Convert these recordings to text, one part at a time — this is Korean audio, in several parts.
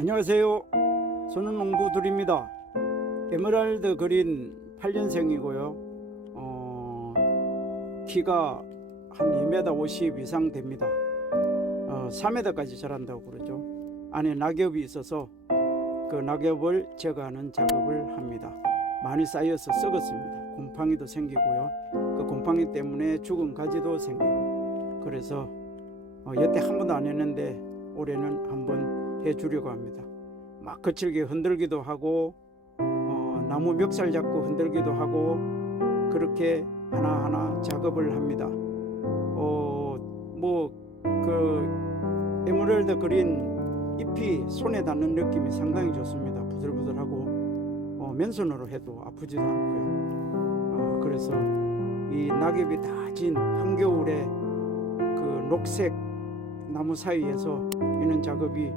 안녕하세요. 저는 농부들입니다. 에메랄드 그린 8년생이고요. 어, 키가 한 2m 50 이상 됩니다. 어, 4m까지 자란다고 그러죠. 안에 낙엽이 있어서 그 낙엽을 제거하는 작업을 합니다. 많이 쌓여서 썩었습니다. 곰팡이도 생기고요. 그 곰팡이 때문에 죽은 가지도 생기고 그래서 어, 여태 한 번도 안 했는데 올해는 한번 해주려고 합니다. 막 거칠게 흔들기도 하고 어, 나무 멱살 잡고 흔들기도 하고 그렇게 하나하나 작업을 합니다. 어, 뭐그 에메랄드 그린 잎이 손에 닿는 느낌이 상당히 좋습니다. 부들부들하고 어, 맨손으로 해도 아프지도 않고요. 어, 그래서 이 낙엽이 다 진 한겨울에 그 녹색 나무 사이에서 이는 작업이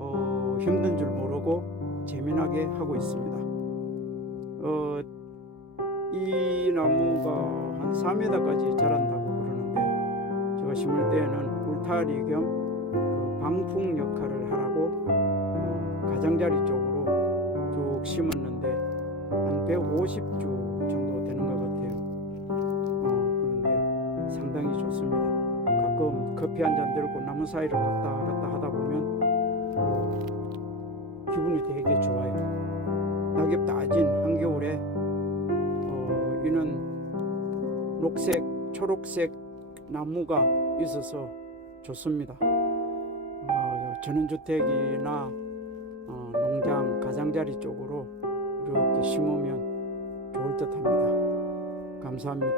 어, 힘든 줄 모르고 재미나게 하고 있습니다. 어, 이 나무가 한 4m까지 자란다고 그러는데 제가 심을 때에는 울타리 겸 그 방풍 역할을 하라고 어, 가장자리 쪽으로 쭉 심었는데 한 150주 정도 되는 것 같아요. 어, 그런데 상당히 좋습니다. 가끔 커피 한 잔 들고 나무 사이를 왔다 기분이 되게 좋아요. 낙엽 다진 한겨울에 어, 이는 녹색, 초록색 나무가 있어서 좋습니다. 어, 전원주택이나 어, 농장, 가장자리 쪽으로 이렇게 심으면 좋을 듯합니다. 감사합니다.